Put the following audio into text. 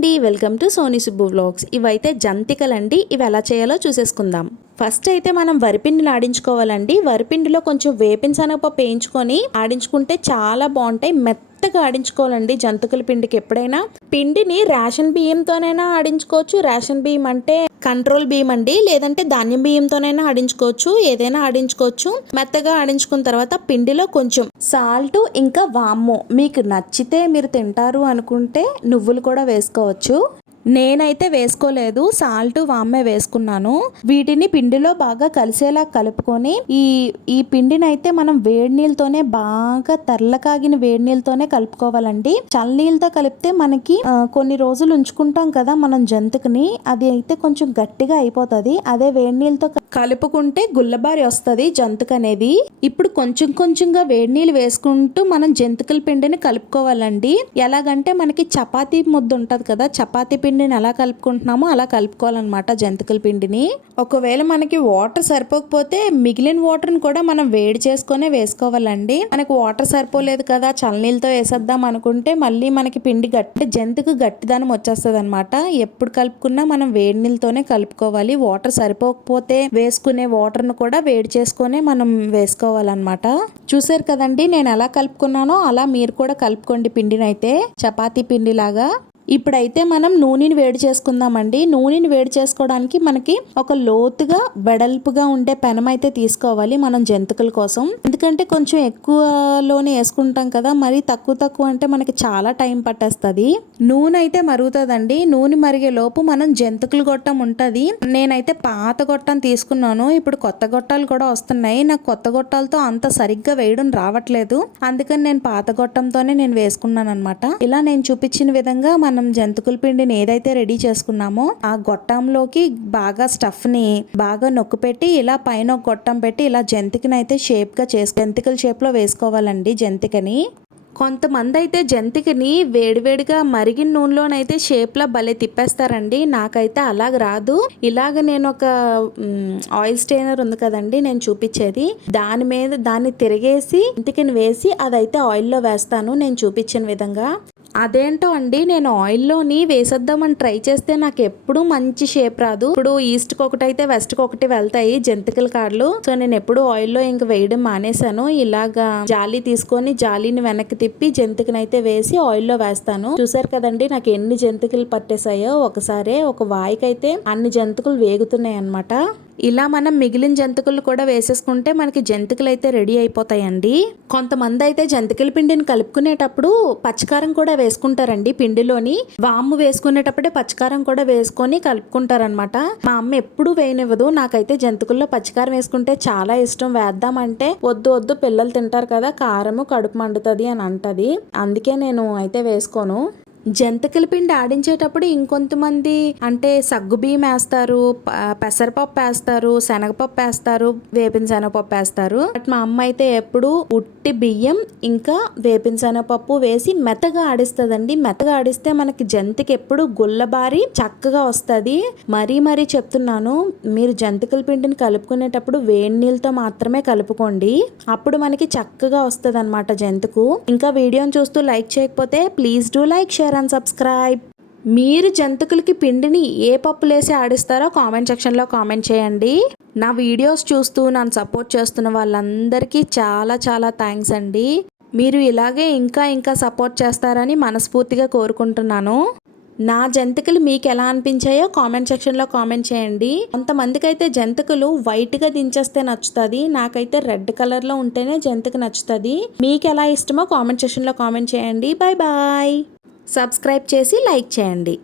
అండి. Welcome to Sony Subbu vlogs. ఇవైతే జంతికలండి. ఇవి ఎలా చేయాలో చూసేసుకుందాం. ఫస్ట్ అయితే మనం వరిపిండిని ఆడించుకోవాలండి. వరిపిండిలో కొంచెం వేపిన వేయించుకొని ఆడించుకుంటే చాలా బాగుంటాయి. మెత్తగా ఆడించుకోవాలండి జంతికల పిండికి ఎప్పుడైనా. పిండిని రేషన్ బియ్యంతోనైనా ఆడించుకోవచ్చు. రేషన్ బియ్యం అంటే కంట్రోల్ బియ్యం అండి. లేదంటే ధాన్యం బియ్యంతోనైనా ఆడించుకోవచ్చు. ఏదైనా ఆడించుకోవచ్చు. మెత్తగా ఆడించుకున్న తర్వాత పిండిలో కొంచెం సాల్ట్ ఇంకా వాము మీకు నచ్చితే మీరు తింటారు అనుకుంటే నువ్వులు కూడా వేసుకోవచ్చు. నేనైతే వేసుకోలేదు సాల్ట్ వామ్మే వేసుకున్నాను. వీటిని పిండిలో బాగా కలిసేలా కలుపుకొని ఈ ఈ పిండిని అయితే మనం వేడి నీళ్ళతోనే బాగా తెల్లకాగిన వేడి నీళ్ళతోనే కలుపుకోవాలండి. చల్లనీళ్ళతో కలిపితే మనకి కొన్ని రోజులు ఉంచుకుంటాం కదా మనం జంతుకుని అది అయితే కొంచెం గట్టిగా అయిపోతుంది. అదే వేడి నీళ్ళతో కలుపుకుంటే గుల్లబారి వస్తుంది జంతుకు అనేది. ఇప్పుడు కొంచెం కొంచెంగా వేడి నీళ్ళు వేసుకుంటూ మనం జంతికల పిండిని కలుపుకోవాలండి. ఎలాగంటే మనకి చపాతీ ముద్ద ఉంటుంది కదా చపాతీ పిండిని ఎలా కలుపుకుంటున్నామో అలా కలుపుకోవాలన్నమాట జంతికల పిండిని. ఒకవేళ మనకి వాటర్ సరిపోకపోతే మిగిలిన వాటర్ని కూడా మనం వేడి చేసుకునే వేసుకోవాలండి. మనకి వాటర్ సరిపోలేదు కదా చల్లనీళ్ళతో వేసేద్దాం అనుకుంటే మళ్ళీ మనకి పిండి గట్టి జంతుకు గట్టిదనం వచ్చేస్తుంది అనమాట ఎప్పుడు కలుపుకున్నా మనం వేడి నీళ్ళతోనే కలుపుకోవాలి. వాటర్ సరిపోకపోతే వేసుకునే వాటర్ను కూడా వేడి చేసుకొని మనం వేసుకోవాలన్నమాట. చూసారు కదండి నేను ఎలా కలుపుకున్నానో అలా మీరు కూడా కలుపుకోండి పిండినైతే. చపాతీ పిండి లాగా ఇప్పుడైతే మనం నూనెని వేడి చేసుకుందామండి. నూనెని వేడి చేసుకోవడానికి మనకి ఒక లోతుగా వెడల్పుగా ఉండే పెనం అయితే తీసుకోవాలి మనం జంతుకుల కోసం. ఎందుకంటే కొంచెం ఎక్కువలోనే వేసుకుంటాం కదా మరి తక్కువ తక్కువ అంటే మనకి చాలా టైం పట్టేస్తుంది. నూనె అయితే మరుగుతుందండి. నూనె మరిగే లోపు మనం జంతికలు గొట్టం ఉంటుంది. నేనైతే పాత గొట్టం తీసుకున్నాను. ఇప్పుడు కొత్త గొట్టాలు కూడా వస్తున్నాయి. నాకు కొత్త గొట్టాలతో అంత సరిగ్గా వేయడం రావట్లేదు. అందుకని నేను పాత గొట్టంతోనే నేను వేసుకున్నాను అనమాట ఇలా నేను చూపించిన విధంగా మనం మనం జంతికల పిండిని ఏదైతే రెడీ చేసుకున్నామో ఆ గొట్టంలోకి బాగా స్టఫ్ని బాగా నొక్కు పెట్టి ఇలా పైన ఒక గొట్టం పెట్టి ఇలా జంతికని అయితే షేప్గా చేసు జంతికల షేప్లో వేసుకోవాలండి జంతికని. కొంతమంది అయితే జంతికని వేడివేడిగా మరిగిన నూనెలోనైతే షేప్లో భలే తిప్పేస్తారండి. నాకైతే అలాగ రాదు. ఇలాగ నేను ఒక ఆయిల్ స్టెయినర్ ఉంది కదండి నేను చూపించేది. దాని మీద దాన్ని తిరిగేసి జంతికని వేసి అదైతే ఆయిల్లో వేస్తాను. నేను చూపించిన విధంగా. అదేంటో అండి నేను ఆయిల్లోని వేసేద్దామని ట్రై చేస్తే నాకు ఎప్పుడు మంచి షేప్ రాదు. ఇప్పుడు ఈస్ట్కి ఒకటి అయితే వెస్ట్కి ఒకటి వెళ్తాయి జంతికల కార్లు సో నేను ఎప్పుడు ఆయిల్లో ఇంక వేయడం మానేశాను. ఇలాగా జాలి తీసుకొని జాలీని వెనక్కి తిప్పి జంతికనైతే వేసి ఆయిల్లో వేస్తాను. చూసారు కదండి నాకు ఎన్ని జంతికలు పట్టేశాయో. ఒకసారి ఒక వాయికైతే అన్ని జంతికలు వేగుతున్నాయి అన్నమాట ఇలా మనం మిగిలిన జంతికలు కూడా వేసేసుకుంటే మనకి జంతికలు అయితే రెడీ అయిపోతాయండి. కొంతమంది అయితే జంతికల పిండిని కలుపుకునేటప్పుడు పచ్చకారం కూడా వేసుకుంటారండి పిండిలోని. వాము వేసుకునేటప్పుడే పచ్చకారం కూడా వేసుకొని కలుపుకుంటారనమాట మా అమ్మ ఎప్పుడు వేయనివ్వదు. నాకైతే జంతికల్లో పచ్చకారం వేసుకుంటే చాలా ఇష్టం. వేద్దామంటే వద్దు వద్దు పిల్లలు తింటారు కదా కారము కడుపు మండుతుంది అని అంటది. అందుకే నేను అయితే వేసుకోను. జంతికల పిండి ఆడించేటప్పుడు ఇంకొంతమంది అంటే సగ్గుబియ్యం వేస్తారు పెసరపప్పు వేస్తారు శనగపప్పు వేస్తారు వేపిన శనగపప్పు వేస్తారు. బట్ మా అమ్మ అయితే ఎప్పుడు ఉట్టి బియ్యం ఇంకా వేపిన శనగపప్పు వేసి మెత్తగా ఆడిస్తుందండి. మెత్తగా ఆడిస్తే మనకి జంతికి ఎప్పుడు గుల్లబారి చక్కగా వస్తుంది. మరీ మరీ చెప్తున్నాను మీరు జంతికల పిండిని కలుపుకునేటప్పుడు వేడి నీళ్ళతో మాత్రమే కలుపుకోండి. అప్పుడు మనకి చక్కగా వస్తుంది అనమాట జంతుకు. ఇంకా వీడియోని చూస్తూ లైక్ చేయకపోతే please do like share and subscribe మీరు జంతుకులకి పిండిని ఏ పప్పులేసి ఆడిస్తారో కామెంట్ సెక్షన్లో కామెంట్ చేయండి. నా వీడియోస్ చూస్తూ నన్ను సపోర్ట్ చేస్తున్న వాళ్ళందరికీ చాలా చాలా థ్యాంక్స్ అండి. మీరు ఇలాగే ఇంకా ఇంకా సపోర్ట్ చేస్తారని మనస్ఫూర్తిగా కోరుకుంటున్నాను. నా జంతికలు మీకు ఎలా అనిపించాయో కామెంట్ సెక్షన్లో కామెంట్ చేయండి. కొంతమందికి అయితే జంతికలు వైట్గా దించేస్తే నచ్చుతుంది నాకైతే రెడ్ కలర్లో ఉంటేనే జంతిక నచ్చుతుంది. మీకు ఎలా ఇష్టమో కామెంట్ సెక్షన్లో కామెంట్ చేయండి. బాయ్ బాయ్ సబ్స్క్రైబ్ చేసి లైక్ చేయండి.